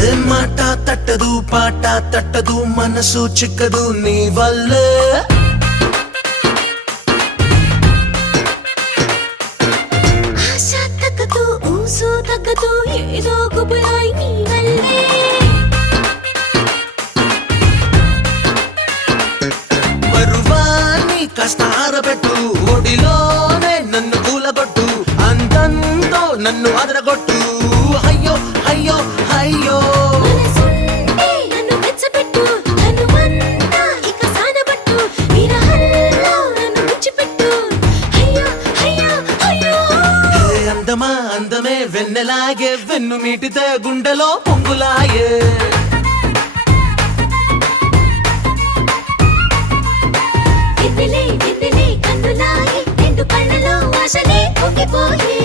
ఏ మాట తట్టదు పాట తట్టదు మనసు చిక్కదు నీ వల్లే ఆశ తగ్గదు ఊసు తగ్గదు ఏదో గుబురాయి నీ వల్లే పరువాన్ని కాస్త ఆరబెట్టు ఒడిలోనే నన్ను కూలగొట్టు అందంతో నన్ను అదరగొట్టు అయ్యో అయ్యో అయ్యో మనసుంటే నన్ను మెచ్చపెట్టు తనువంతా ఇక సానబట్టు విరహంలో నన్ను విడిచిపెట్టు అయ్యో అయ్యో అయ్యో ఏ అందమా అందమే వెన్నెలాగే వెన్ను మీటితే గుండెలో పొంగులాయే వెన్నెలే వెన్నెలే కన్నులాయే రెండు కళ్ళలో ఆశలే పొంగిపోయే